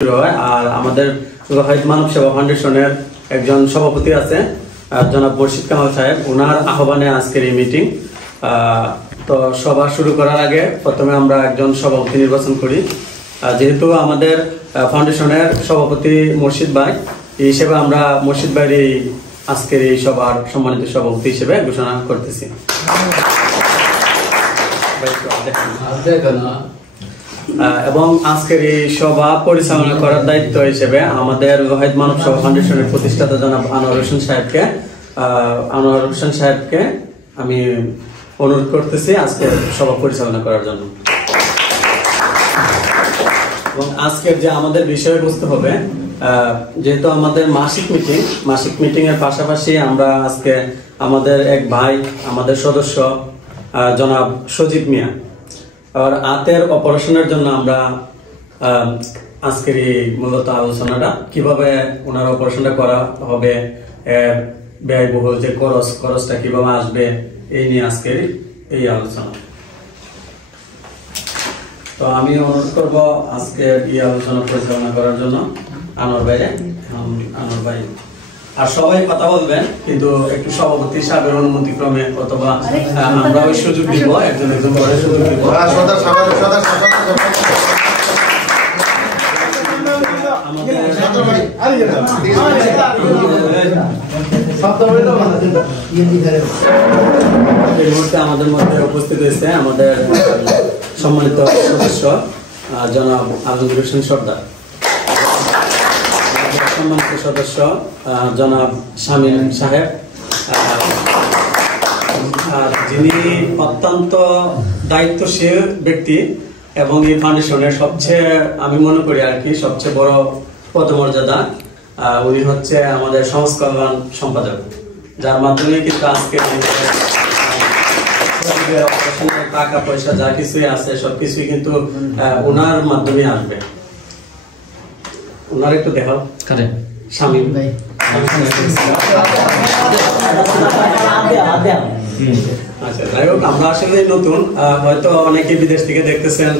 হয়। আর আমাদের লোহাইত মানব সেবা ফাউন্ডেশনের একজন সভাপতি আছে জনাব মুর্শিদ কামাল সাহেব, ওনার আহ্বানে আজকের এই মিটিং। তো সভা শুরু করার আগে প্রথমে আমরা একজন সভাপতি নির্বাচন করি। যেহেতু আমাদের ফাউন্ডেশনের সভাপতি মুর্শিদ ভাই, এই হিসেবে আমরা মুর্শিদ ভাইয়ের এই আজকের এই সভার সম্মানিত সভাপতি হিসেবে ঘোষণা করতেছি। এবং আজকের এই সভা পরিচালনা করার দায়িত্ব হিসেবে আমাদের লোহাইত মানব সেবা ফাউন্ডেশনের প্রতিষ্ঠাতা জনাব আনোয়ার হোসেন সাহেবকে আমি অনুরোধ করতেছি আজকের সভা পরিচালনা করার জন্য। এবং আজকের যে আমাদের বিষয়বস্তু হবে, যেহেতু আমাদের মাসিক মিটিং এর পাশাপাশি আমরা আজকে আমাদের এক ভাই, আমাদের সদস্য জনাব সজীব মিয়া আর হাতের অপারেশনের জন্য আমরা আজকের এই মূলত আলোচনাটা কিভাবে ওনার অপারেশনটা করা হবে, ব্যয়বহুল যে খরচটা কিভাবে আসবে, এই নিয়ে আজকের এই আলোচনা। তো আমি অনুরোধ করব আজকে এই আলোচনা পরিচালনা করার জন্য আনোয়ার ভাই। আর সবাই কথা বলবেন, কিন্তু একটু সভাপতি সাহেবের অনুমতি ক্রমে অথবা আমরা ওই সুযোগ দিব, একজন করে সুযোগ দিব। এই মুহূর্তে আমাদের মধ্যে উপস্থিত হয়েছে আমাদের সম্মানিত সদস্য জনাব আলমগীর হোসেন সর্দার, সম্মানিত সদস্য জনাব শামীম সাহেব, যিনি অত্যন্ত দায়িত্বশীল ব্যক্তি এবং এই ফাউন্ডেশনের সবচেয়ে, আমি মনে করি আর কি, সবচেয়ে বড় পদমর্যাদা। উনি হচ্ছে আমাদের সমাজ কল্যাণ সম্পাদক, যার মাধ্যমে কিন্তু আজকে টাকা পয়সা যা কিছুই আছে সবকিছুই কিন্তু ওনার মাধ্যমে আসবে। ওনার একটু দেখাও শামীম ভাই। আচ্ছা, যাই হোক, আমরা আসলে নতুন, হয়তো অনেকে বিদেশ থেকে দেখতেছেন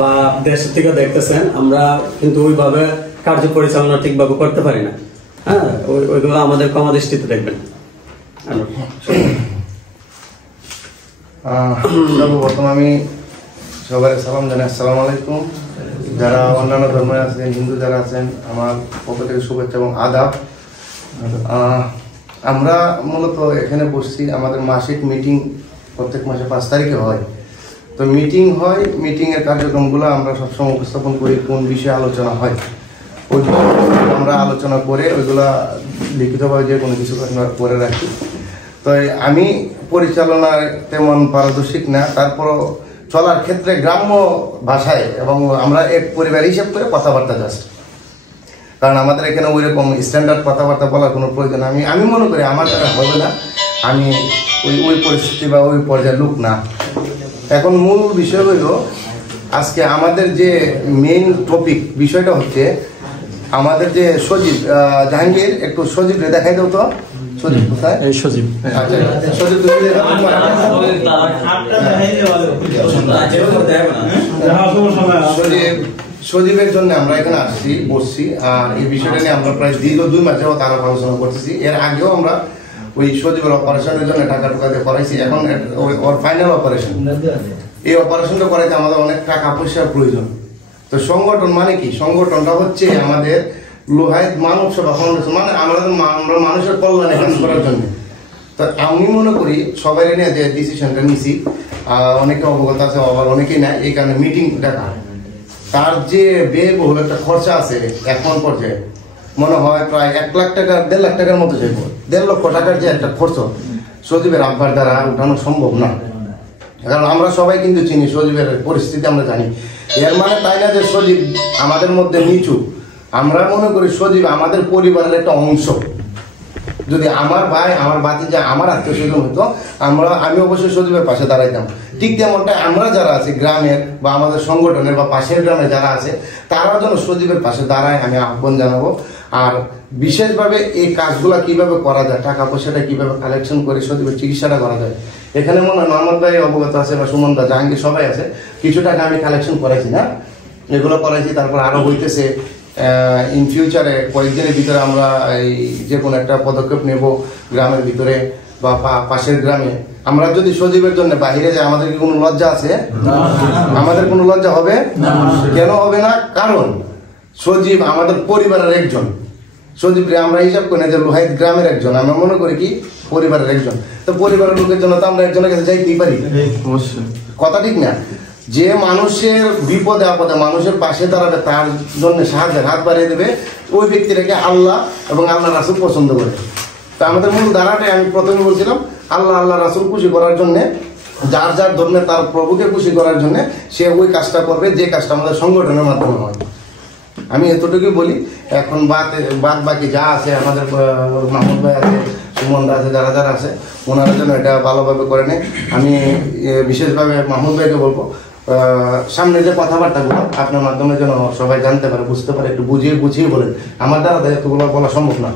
বা দেশ থেকে দেখতেছেন, আমরা কিন্তু ওইভাবে কার্য পরিচালনা ঠিকভাবে করতে পারি না। হ্যাঁ, ওইগুলো আমাদের কমা দৃষ্টিতে দেখবেন। সর্বপ্রথম আমি সবাই সালাম জানাই, আসসালামু আলাইকুম। যারা অন্যান্য ধর্মে আছেন, হিন্দু যারা আছেন, আমার পক্ষ থেকে শুভেচ্ছা এবং আদাব। আমরা মূলত এখানে বসছি, আমাদের মাসিক মিটিং প্রত্যেক মাসে 5 তারিখে হয়। তো মিটিং হয়, মিটিংয়ের কার্যক্রমগুলো আমরা সবসময় উপস্থাপন করি, কোন বিষয়ে আলোচনা হয় ওই আমরা আলোচনা করে ওইগুলা লিখিতভাবে যে কোনো কিছু আমরা করে রাখি। তো আমি পরিচালনায় তেমন পারদর্শিক না, তারপরও চলার ক্ষেত্রে গ্রাম্য ভাষায় এবং আমরা এক পরিবার হিসেব করে কথাবার্তা জাস্ট, কারণ আমাদের এখানে ওই রকম স্ট্যান্ডার্ড কথাবার্তা বলার কোনো প্রয়োজন আমি মনে করি আমার দ্বারা হবে না, আমি ওই পরিস্থিতি বা ওই পর্যায়ের লোক না। এখন মূল বিষয় হইল আজকে আমাদের যে মেইন টপিক বিষয়টা হচ্ছে আমাদের যে সজীব জাহাঙ্গীর, একটু সজীবরে দেখাই দাও তো। সজীব কোথায়? এই সজীব। আচ্ছা, সজীবের জন্য আমরা এখানে আসছি, বসছি। আর এই বিষয়টা নিয়ে আমরা প্রায় দীর্ঘ 2 মাস যাবত আলোচনা করতেছি। এর আগেও আমরা ওই সজীবের অপারেশনের জন্য টাকা দিয়ে করাইছি। এখন ওর ফাইনাল অপারেশন, এই অপারেশনটা করাইতে আমাদের অনেক টাকা পয়সার প্রয়োজন। তো সংগঠন মানে কি? সংগঠনটা হচ্ছে আমাদের লোহাইত মানব সেবা ফাউন্ডেশন, মানে আমরা মানুষের কল্যাণে কাজ করার জন্য। তো আমি মনে করি সবাই নিয়ে যে ডিসিশনটা নিছি, অনেকে অবগত আছে, আবার অনেকেই না। এই কারণে মিটিং ডাকা, তার যে ব্যয়বহুল একটা খরচা আছে এখন পর্যায়ে মনে হয় প্রায় 1 লাখ টাকা, 1.5 লাখ টাকার মতো যাইব। 1.5 লক্ষ টাকার যে একটা খরচ সজীবের আব্বার দ্বারা উঠানো সম্ভব না, কারণ আমরা সবাই কিন্তু চিনি সজীবের পরিস্থিতি, আমরা জানি। এর মানে তাই না যে সজীব আমাদের মধ্যে নিচু, আমরা মনে করি সজীব আমাদের পরিবারের একটা অংশ। যদি আমার ভাই, আমার ভাতিজা, আমার আত্মীয় স্বজন হতো, আমি অবশ্যই সজীবের পাশে দাঁড়াইতাম। ঠিক তেমনটা আমরা যারা আছি গ্রামের বা আমাদের সংগঠনের বা পাশের গ্রামে যারা আছে, তারাও যেন সজীবের পাশে দাঁড়ায়, আমি আহ্বান জানাবো। আর বিশেষভাবে এই কাজগুলা কিভাবে করা যায়, টাকা পয়সাটা কিভাবে কালেকশন করে সজীবের চিকিৎসাটা করা যায়, এখানে মনে হয় মোহাম্মদ ভাই অবগত আছে বা সুমন দা, জাহাঙ্গীর সবাই আছে। কিছু টাকা আমি কালেকশন করাইছি না, এগুলো করাইছি। তারপর আরো হইতেছে ইন ফিউচারে কয়েকদিনের ভিতরে আমরা এই যে কোনো একটা পদক্ষেপ নেব গ্রামের ভিতরে বা পাশের গ্রামে। আমরা যদি সজীবের জন্য বাহিরে যাই আমাদের কি কোনো লজ্জা আছে? আমাদের কোনো লজ্জা হবে? কেন হবে না? কারণ সজীব আমাদের পরিবারের একজন। সজীব রে আমরা হিসাব করি না যে লোহাইত গ্রামের একজন, আমরা মনে করি কি পরিবারের একজন। তো পরিবারের লোকের জন্য তো আমরা একজনের কাছে যাইতেই পারি, কথা ঠিক না? যে মানুষের বিপদে আপদে মানুষের পাশে দাঁড়াবে, তার জন্য সাহায্যের হাত বাড়িয়ে দেবে, ওই ব্যক্তিটাকে আল্লাহ এবং আল্লাহ রাসূল পছন্দ করে। তো আমাদের মূল ধারাটাই আমি প্রথমে বলছিলাম, আল্লাহ রাসূল খুশি করার জন্য, যার যার ধর্মে তার প্রভুকে খুশি করার জন্য সে ওই কাজটা করবে যে কাজটা আমাদের সংগঠনের মাধ্যমে হয়। আমি এতটুকুই বলি। এখন বাদ বাকি যা আছে আমাদের মাহমুদ ভাই আছে, সুমনরা আছে, যারা যারা আছে ওনারা যেন এটা ভালোভাবে করে নেয়। আমি বিশেষভাবে মাহমুদ ভাইকে বলবো সামনে যে কথাবার্তাগুলো আপনার মাধ্যমে যেন সবাই জানতে পারে, বুঝতে পারে, একটু বুঝিয়ে বলেন। আমার দ্বারা এতগুলো বলা সম্ভব না।